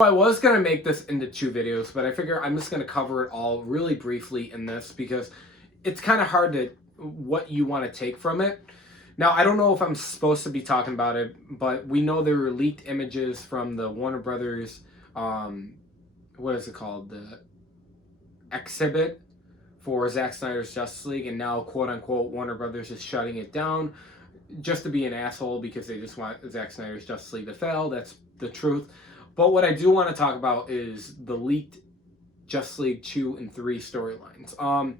I was going to make this into 2 videos, but I figure I'm just going to cover it all really briefly in this because it's kind of hard to what you want to take from it. Now, I don't know if I'm supposed to be talking about it, but we know there were leaked images from the Warner Brothers, what is it called? The exhibit for Zack Snyder's Justice League, and now, quote unquote, Warner Brothers is shutting it down just to be an asshole because they just want Zack Snyder's Justice League to fail. That's the truth. But what I do want to talk about is the leaked Justice League 2 and 3 storylines.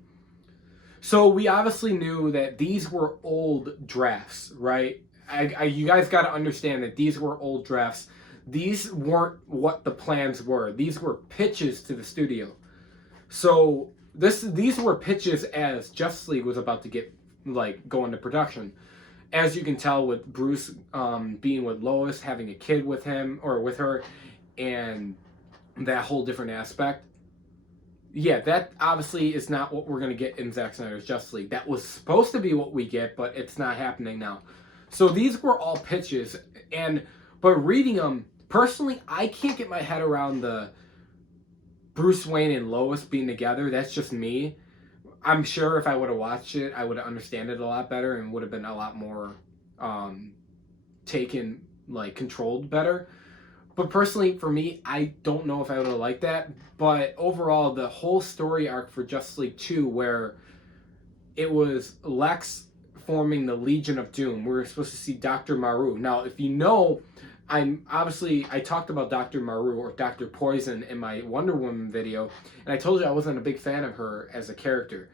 So we obviously knew that these were old drafts, right? You guys got to understand that these were old drafts. These weren't what the plans were. These were pitches to the studio. So these were pitches as Justice League was about to get go into production. As you can tell with Bruce being with Lois, having a kid with him or with her, and that whole different aspect. Yeah, that obviously is not what we're going to get in Zack Snyder's Justice League. That was supposed to be what we get, but it's not happening now. So these were all pitches, but reading them, personally, I can't get my head around the Bruce Wayne and Lois being together. That's just me. I'm sure if I would have watched it, I would have understood it a lot better and would have been a lot more controlled better. But personally, for me, I don't know if I would have liked that. But overall, the whole story arc for Justice League 2, where it was Lex forming the Legion of Doom, we were supposed to see Dr. Maru. Now, if you know, I talked about Dr. Maru or Dr. Poison in my Wonder Woman video, and I told you I wasn't a big fan of her as a character.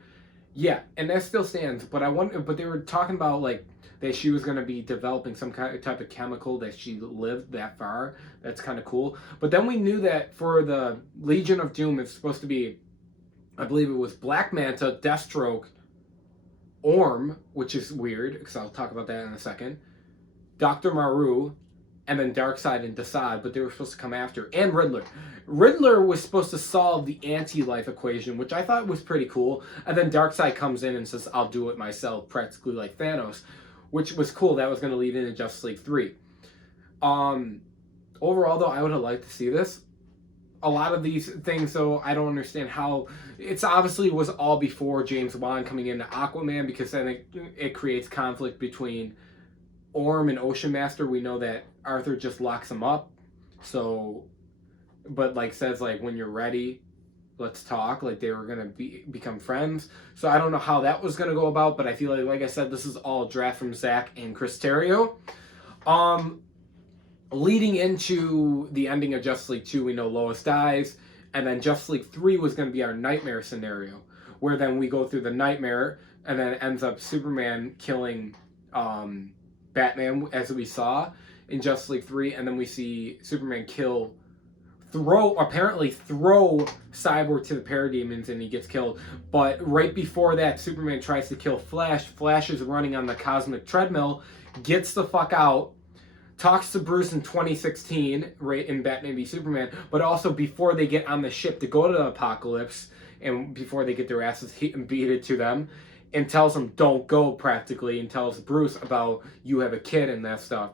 Yeah, and that still stands. But but they were talking about that she was going to be developing some type of chemical that she lived that far. That's kind of cool. But then we knew that for the Legion of Doom, it's supposed to be, I believe it was Black Manta, Deathstroke, Orm, which is weird because I'll talk about that in a second, Dr. Maru, and then Darkseid and Desaad, but they were supposed to come after, and Riddler. Riddler was supposed to solve the anti-life equation, which I thought was pretty cool, and then Darkseid comes in and says, I'll do it myself, practically like Thanos, which was cool. That was going to lead into Justice League 3. Overall, though, I would have liked to see this. A lot of these things, though, I don't understand how. It's obviously was all before James Wan coming into Aquaman, because then it creates conflict between Orm and Ocean Master. We know that Arthur just locks him up. So, but says when you're ready, let's talk. They were gonna become friends. So I don't know how that was gonna go about, but I feel like I said, this is all draft from Zach and Chris Terrio. Leading into the ending of Justice League 2, we know Lois dies, and then Justice League 3 was gonna be our nightmare scenario, where then we go through the nightmare, and then it ends up Superman killing Batman, as we saw in Justice League 3, and then we see Superman apparently throw Cyborg to the parademons, and he gets killed. But right before that, Superman tries to kill Flash. Flash is running on the cosmic treadmill, gets the fuck out, talks to Bruce in 2016, right, in Batman v Superman, but also before they get on the ship to go to the apocalypse, and before they get their asses beaten to them, and tells him don't go, practically, and tells Bruce about you have a kid and that stuff.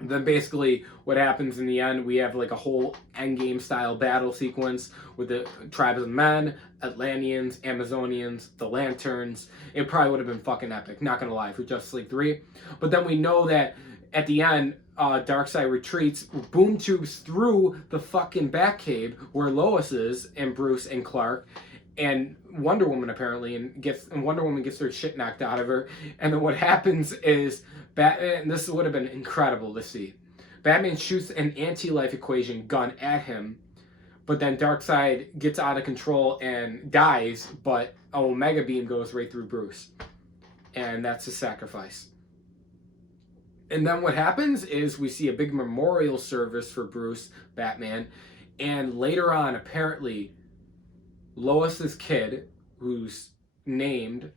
And then basically what happens in the end, we have a whole Endgame style battle sequence with the tribes of men, Atlanteans, Amazonians, the Lanterns. It probably would have been fucking epic, not gonna lie, for Justice League 3. But then we know that at the end, Darkseid retreats, boom tubes through the fucking Batcave where Lois is, and Bruce and Clark, and Wonder Woman apparently, and Wonder Woman gets her shit knocked out of her. And then what happens is Batman, and this would have been incredible to see, Batman shoots an anti-life equation gun at him, but then Darkseid gets out of control and dies, but an Omega Beam goes right through Bruce. And that's his sacrifice. And then what happens is we see a big memorial service for Bruce, Batman, and later on, apparently, Lois's kid, who's named,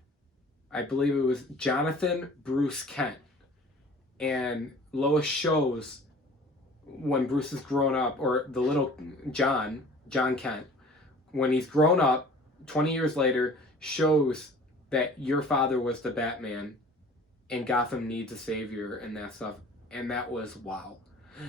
I believe it was Jonathan Bruce Kent, and Lois shows when Bruce is grown up, or the little John Kent, when he's grown up, 20 years later, shows that your father was the Batman, and Gotham needs a savior and that stuff. And that was wow.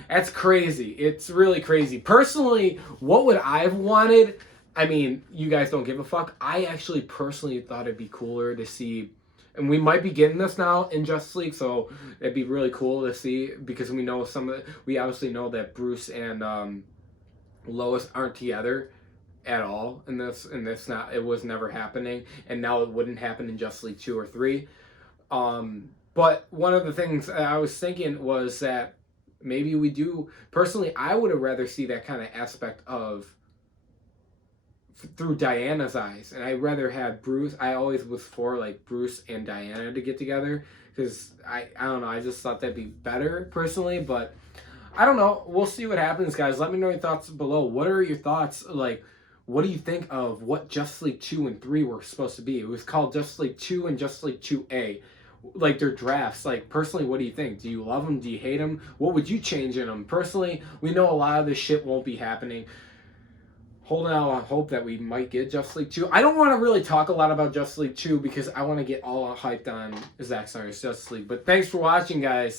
That's crazy. It's really crazy. Personally, what would I have wanted? I mean, you guys don't give a fuck. I actually personally thought it'd be cooler to see, and we might be getting this now in Justice League, so it'd be really cool to see because we know we obviously know that Bruce and Lois aren't together at all in this, not, it was never happening, and now it wouldn't happen in Justice League 2 or 3. But one of the things I was thinking was that maybe we do, personally, I would have rather see that kind of aspect of through Diana's eyes, and I'd rather have Bruce. I always was for like Bruce and Diana to get together because I don't know, I just thought that'd be better personally, but I don't know. We'll see what happens, guys. Let me know your thoughts below. What are your thoughts? Like, what do you think of what Justice League 2 and 3 were supposed to be? It was called Justice League 2 and Justice League 2A. Like, their drafts. Like, personally, what do you think? Do you love them? Do you hate them? What would you change in them? Personally, we know a lot of this shit won't be happening. Holding out on hope that we might get Justice League 2. I don't want to really talk a lot about Justice League 2 because I want to get all hyped on Zack Snyder's Justice League. But thanks for watching, guys.